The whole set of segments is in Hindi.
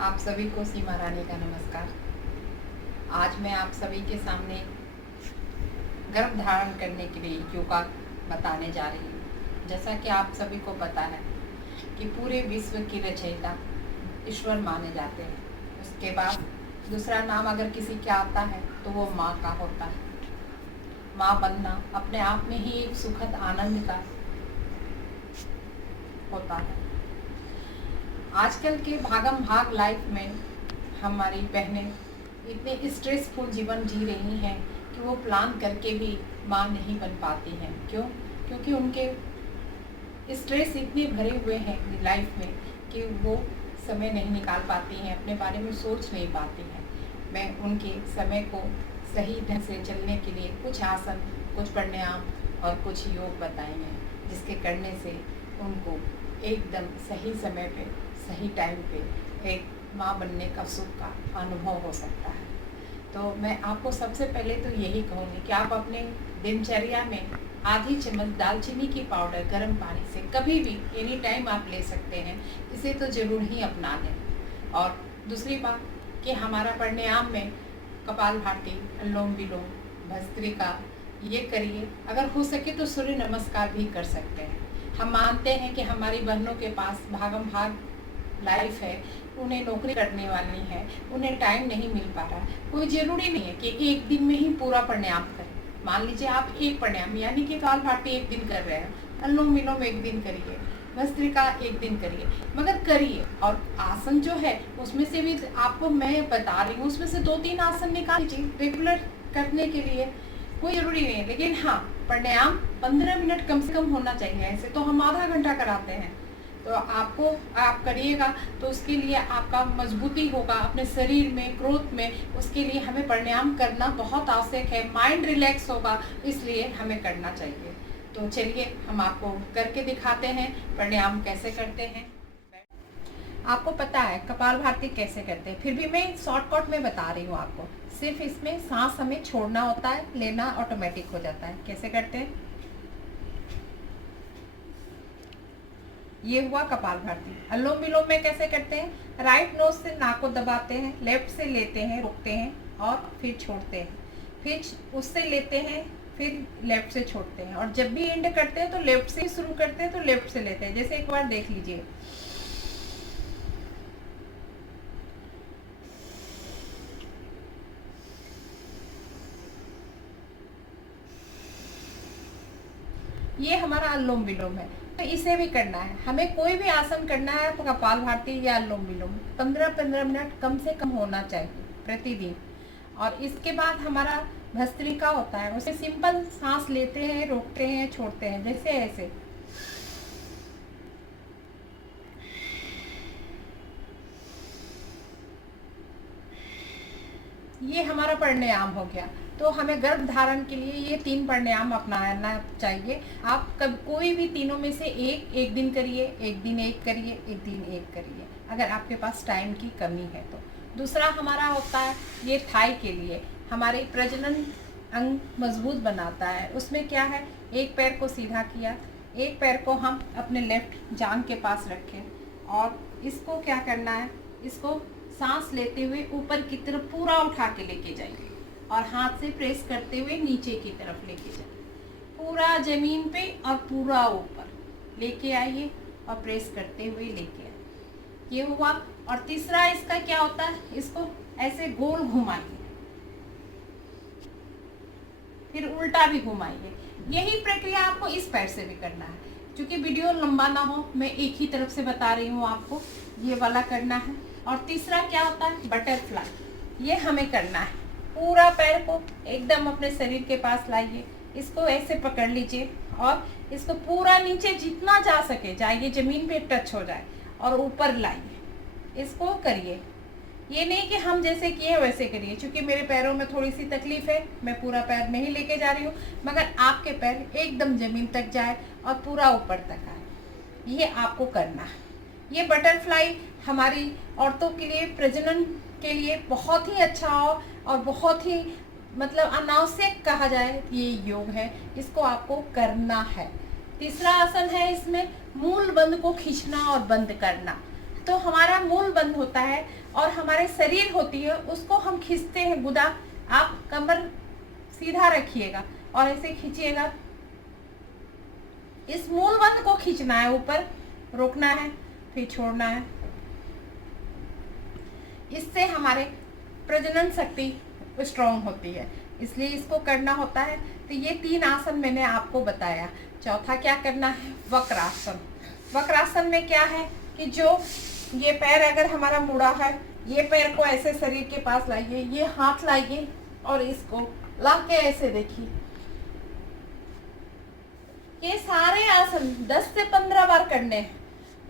आप सभी को सीमा रानी का नमस्कार। आज मैं आप सभी के सामने गर्भ धारण करने के लिए योगा बताने जा रही हूँ। जैसा कि आप सभी को पता है कि पूरे विश्व की रचयिता ईश्वर माने जाते हैं। उसके बाद दूसरा नाम अगर किसी का आता है तो वो माँ का होता है। माँ बनना अपने आप में ही एक सुखद आनंद का होता है। आजकल के भागम भाग लाइफ में हमारी बहनें इतने स्ट्रेसफुल जीवन जी रही हैं कि वो प्लान करके भी माँ नहीं बन पाती हैं। क्यों? क्योंकि उनके स्ट्रेस इतने भरे हुए हैं लाइफ में कि वो समय नहीं निकाल पाती हैं, अपने बारे में सोच नहीं पाती हैं। मैं उनके समय को सही ढंग से चलने के लिए कुछ आसन, कुछ प्राणायाम और कुछ योग बताएंगे, जिसके करने से उनको एकदम सही समय पे, सही टाइम पे एक माँ बनने का सुख का अनुभव हो सकता है। तो मैं आपको सबसे पहले तो यही कहूँगी कि आप अपने दिनचर्या में आधी चम्मच दालचीनी की पाउडर गर्म पानी से कभी भी एनी टाइम आप ले सकते हैं। इसे तो ज़रूर ही अपना लें। और दूसरी बात कि हमारा प्राणायाम में कपालभाति, अनुलोम विलोम, भस्त्रिका ये करिए। अगर हो सके तो सूर्य नमस्कार भी कर सकते हैं। हम मानते हैं कि हमारी बहनों के पास भागम भाग लाइफ है, उन्हें नौकरी करने वाली है, उन्हें टाइम नहीं मिल पा रहा। कोई ज़रूरी नहीं है कि एक दिन में ही पूरा प्राणायाम करें। मान लीजिए आप एक प्राणायाम यानी कि कपालभाति एक दिन कर रहे हैं, अनुलोम विलोम एक दिन करिए, भस्त्रिका एक दिन करिए, मगर करिए। और आसन जो है उसमें से भी आपको मैं बता रही हूँ, उसमें से 2-3 आसन निकाल लीजिए रेगुलर करने के लिए। कोई ज़रूरी नहीं है, लेकिन हाँ प्राणायाम 15 मिनट कम से कम होना चाहिए। ऐसे तो हम आधा घंटा कराते हैं। तो आप करिएगा तो उसके लिए आपका मजबूती होगा अपने शरीर में, ग्रोथ में। उसके लिए हमें प्राणायाम करना बहुत आवश्यक है। माइंड रिलैक्स होगा, इसलिए हमें करना चाहिए। तो चलिए हम आपको करके दिखाते हैं प्राणायाम कैसे करते हैं। आपको पता है कपालभाति कैसे करते हैं, फिर भी मैं शॉर्टकट में बता रही हूँ आपको। सिर्फ इसमें सांस हमें छोड़ना होता है, लेना ऑटोमेटिक हो जाता है। कैसे करते हैं? ये हुआ कपालभाति। अनुलोम विलोम में कैसे करते हैं? राइट नोज से नाक को दबाते हैं, लेफ्ट से लेते हैं, रुकते हैं और फिर छोड़ते हैं, फिर उससे लेते हैं, फिर लेफ्ट से छोड़ते हैं। और जब भी एंड करते हैं तो लेफ्ट से शुरू करते हैं, तो लेफ्ट से लेते हैं। जैसे एक बार देख लीजिए। ये हमारा अनुलोम विलोम है। तो इसे भी करना है, हमें कोई भी आसन करना है तो कपालभाति या अनुलोम विलोम 15-15 मिनट कम से कम होना चाहिए प्रतिदिन। और इसके बाद हमारा भस्त्रिका होता है, उसे सिंपल सांस लेते हैं, रोकते हैं, छोड़ते हैं, जैसे ऐसे। ये हमारा प्राणायाम हो गया। तो हमें गर्भ धारण के लिए ये 3 प्राणायाम अपनाना चाहिए। आप कोई भी तीनों में से एक दिन करिए, एक दिन एक करिए, एक दिन एक करिए, अगर आपके पास टाइम की कमी है तो। दूसरा हमारा होता है ये थाई के लिए, हमारे प्रजनन अंग मजबूत बनाता है। उसमें क्या है, एक पैर को सीधा किया, एक पैर को हम अपने लेफ्ट जांघ के पास रखें और इसको क्या करना है, इसको सांस लेते हुए ऊपर की तरफ पूरा उठा के लेके जाइए और हाथ से प्रेस करते हुए नीचे की तरफ लेके जाइए, पूरा जमीन पे और पूरा ऊपर लेके आइए और प्रेस करते हुए लेके आइए। ये हुआ। और तीसरा इसका क्या होता है, इसको ऐसे गोल घुमाइए, फिर उल्टा भी घुमाइए। यही प्रक्रिया आपको इस पैर से भी करना है। क्योंकि वीडियो लंबा ना हो, मैं एक ही तरफ से बता रही हूँ आपको, ये वाला करना है। और तीसरा क्या होता है, बटरफ्लाई। ये हमें करना है। पूरा पैर को एकदम अपने शरीर के पास लाइए, इसको ऐसे पकड़ लीजिए और इसको पूरा नीचे जितना जा सके जाइए, जमीन पे टच हो जाए और ऊपर लाइए। इसको करिए। ये नहीं कि हम जैसे किए वैसे करिए, क्योंकि मेरे पैरों में थोड़ी सी तकलीफ है, मैं पूरा पैर में ही लेके जा रही हूँ, मगर आपके पैर एकदम जमीन तक जाए और पूरा ऊपर तक आए, ये आपको करना है। ये बटरफ्लाई हमारी औरतों के लिए, प्रजनन के लिए बहुत ही अच्छा हो और बहुत ही मतलब अनावश्यक कहा जाए ये योग है, इसको आपको करना है। तीसरा आसन है, इसमें मूल बंद को खींचना और बंद करना। तो हमारा मूल बंद होता है और हमारे शरीर होती है उसको हम खींचते हैं गुदा। आप कमर सीधा रखिएगा और ऐसे खींचिएगा। इस मूलबंध को खींचना है, ऊपर रोकना है, फिर छोड़ना है। इससे हमारे प्रजनन शक्ति स्ट्रॉन्ग होती है, इसलिए इसको करना होता है। तो ये 3 आसन मैंने आपको बताया। चौथा क्या करना है? वक्रासन। वक्रासन में क्या है कि जो ये पैर अगर हमारा मुड़ा है, ये पैर को ऐसे शरीर के पास लाइए, ये हाथ लाइए और इसको ला के ऐसे देखिए। ये सारे आसन 10 से 15 बार करने हैं।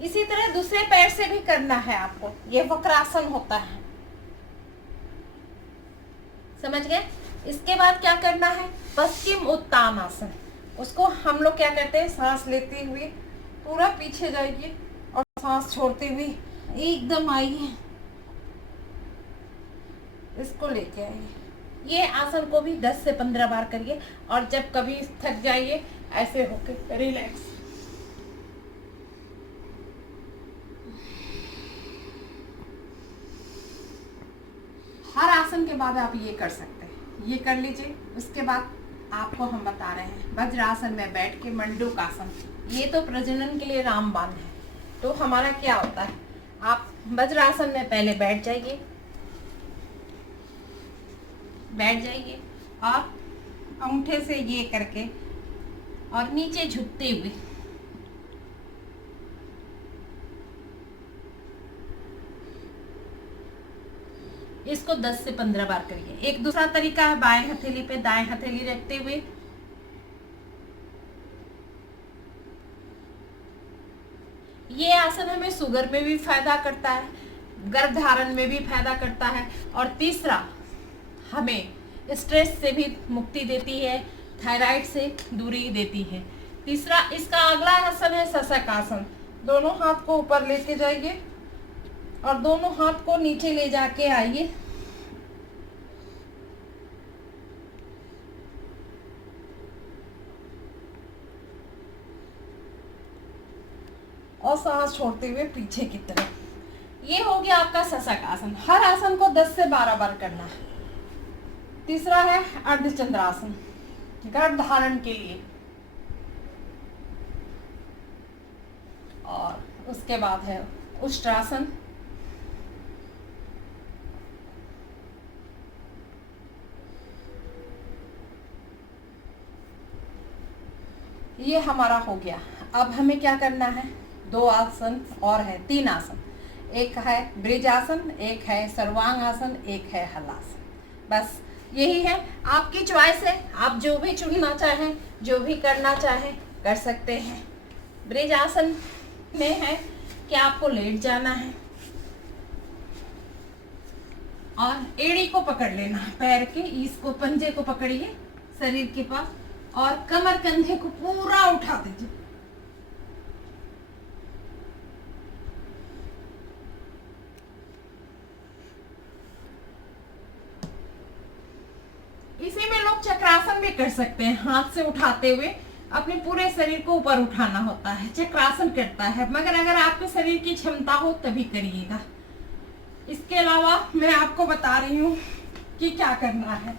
इसी तरह दूसरे पैर से भी करना है आपको। ये वक्रासन होता है, समझ गए? इसके बाद क्या करना है? पश्चिम उत्तान आसन। उसको हम लोग क्या करते हैं, सांस लेते हुए पूरा पीछे जाइए और सांस छोड़ते हुए एकदम आइए, इसको लेके आइए। ये आसन को भी 10 से 15 बार करिए और जब कभी थक जाइए ऐसे होके रिलैक्स। हर आसन के बाद आप ये कर सकते हैं, ये कर लीजिए। उसके बाद आपको हम बता रहे हैं वज्रासन में बैठ के मंडूक आसन। ये तो प्रजनन के लिए रामबाण है। तो हमारा क्या होता है, आप वज्रासन में पहले बैठ जाइए और अंगूठे से ये करके और नीचे झुकते हुए इसको 10 से 15 बार करिए। एक दूसरा तरीका है बाएं हथेली पे दाएं हथेली रखते हुए ये आसन हमें शुगर में भी फायदा करता है, गर्भधारण में भी फायदा करता है, और तीसरा हमें स्ट्रेस से भी मुक्ति देती है, थायराइड से दूरी देती है। तीसरा इसका अगला आसन है शशक आसन। दोनों हाथ को ऊपर लेके जाइए और दोनों हाथ को नीचे ले जाके आइए। और सांस छोड़ते हुए पीछे की तरफ। ये हो गया आपका शशक आसन। हर आसन को 10 से 12 बार करना है। तीसरा है अर्धचंद्रासन, गर्भधारण के लिए। और उसके बाद है उष्ट्रासन। ये हमारा हो गया। अब हमें क्या करना है? 2 आसन और है, 3 आसन। एक है ब्रिजासन, एक है सर्वांग आसन, एक है हलासन। बस यही है, आपकी चॉइस है। आप जो भी चुनना चाहें, जो भी करना चाहें कर सकते हैं। ब्रिज आसन में है कि आपको लेट जाना है और एड़ी को पकड़ लेना है, पैर के इसको पंजे को पकड़िए शरीर के पास और कमर कंधे को पूरा उठा दीजिए। इसी में लोग चक्रासन भी कर सकते हैं। हाथ से उठाते हुए अपने पूरे शरीर को ऊपर उठाना होता है, चक्रासन करता है। मगर अगर आपके शरीर की क्षमता हो तभी करिएगा। इसके अलावा मैं आपको बता रही हूँ कि क्या करना है।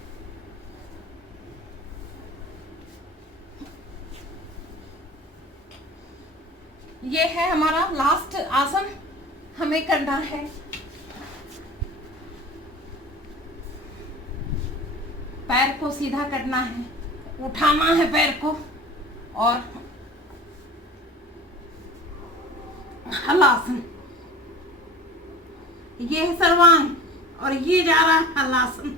ये है हमारा लास्ट आसन, हमें करना है पैर को सीधा करना है, उठाना है पैर को और हलासन। ये है सर्वांग और ये जा रहा है हलासन।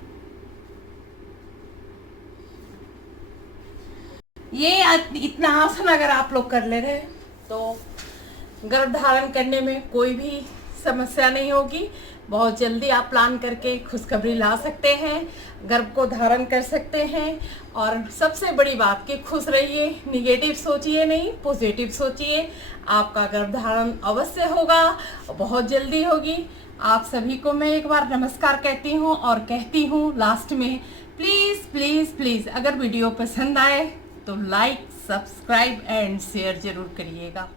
ये इतना आसन अगर आप लोग कर ले रहे हैं तो गर्भधारण करने में कोई भी समस्या नहीं होगी। बहुत जल्दी आप प्लान करके खुशखबरी ला सकते हैं, गर्भ को धारण कर सकते हैं। और सबसे बड़ी बात कि खुश रहिए, निगेटिव सोचिए नहीं, पॉजिटिव सोचिए। आपका गर्भधारण अवश्य होगा, बहुत जल्दी होगी। आप सभी को मैं एक बार नमस्कार कहती हूँ और कहती हूँ लास्ट में, प्लीज़ प्लीज़ प्लीज़ अगर वीडियो पसंद आए तो लाइक, सब्सक्राइब एंड शेयर ज़रूर करिएगा।